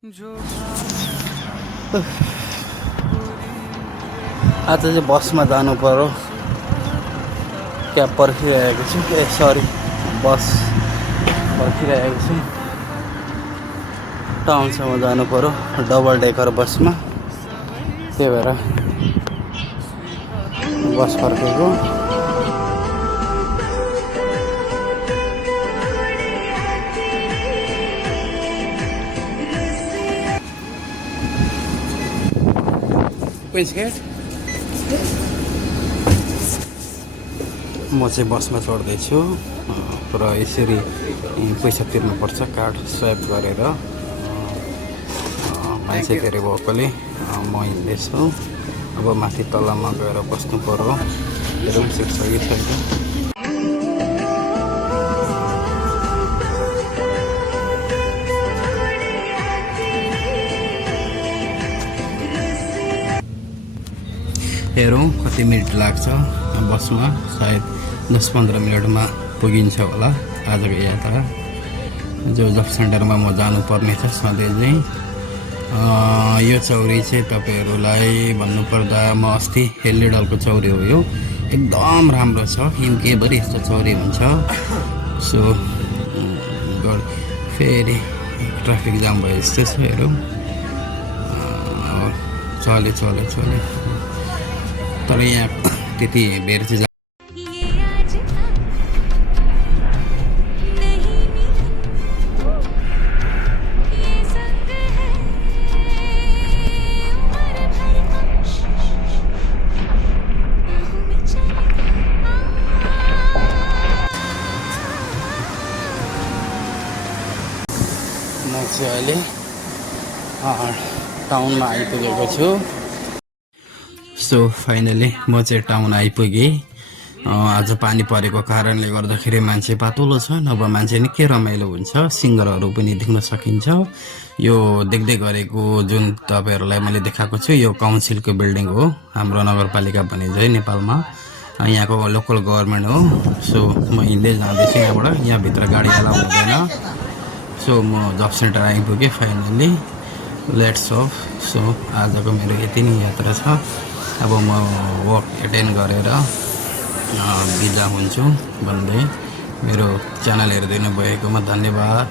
आज चाहिँ बसमा जानु पर्यो। क्याब पर्खिरहेको छु। सरी, बस पर्खिरहेको छु। टाउनसम्म जानु पर्यो डबल डेकर बसमा। त्यही भएर बस पर्खेको। म चाहिँ बसमा चढ्दैछु र यसरी पैसा तिर्नुपर्छ। कार्ड स्वाइप गरेर मान्छे धेरै भएकोले म हिँड्दैछु। अब माथि तलमा गएर बस्नु पर्यो। रुम सिट छ कि छैन। हेरौँ कति मिनट लाग्छ बसमा। सायद 10-15 मिनटमा पुगिन्छ होला आजको यात्रा। जो जब सेन्टरमा म जानुपर्ने छ सधैँ चाहिँ। यो चौरी चाहिँ तपाईँहरूलाई भन्नुपर्दा म अस्ति हेलिडलको चौरी हो। यो एकदम राम्रो छ। हिमकेभरि यस्तो चौरी हुन्छ। सो फेरि ट्राफिक जाम भयो जस्तो छ। हेरौँ चले तर यहाँ त्यति भेर चाहिँ म चाहिँ अहिले टाउनमा आइपुगेको छु। सो फाइनली म चाहिँ टाउन आइपुगेँ। आज पानी परेको कारणले गर्दाखेरि मान्छे पातलो छ, नभए मान्छे निकै रमाइलो हुन्छ। सिङ्गरहरू पनि देख्न सकिन्छ। यो देख्दै गरेको जुन तपाईँहरूलाई मैले देखाएको छु यो काउन्सिलको बिल्डिङ हो। हाम्रो नगरपालिका भनिन्छ है नेपालमा। यहाँको लोकल गभर्मेन्ट हो। सो म हिँड्दै जाँदैछु यहाँबाट। यहाँभित्र गाडी एलाउ हुँदैन। सो म जब सेन्टर आइपुगेँ फाइनली। Let's of. सो आजको मेरो यति नै यात्रा छ। अब म वर्क एटेन्ड गरेर बिदा हुन्छु भन्दै मेरो च्यानल हेरिदिनु भएकोमा धन्यवाद।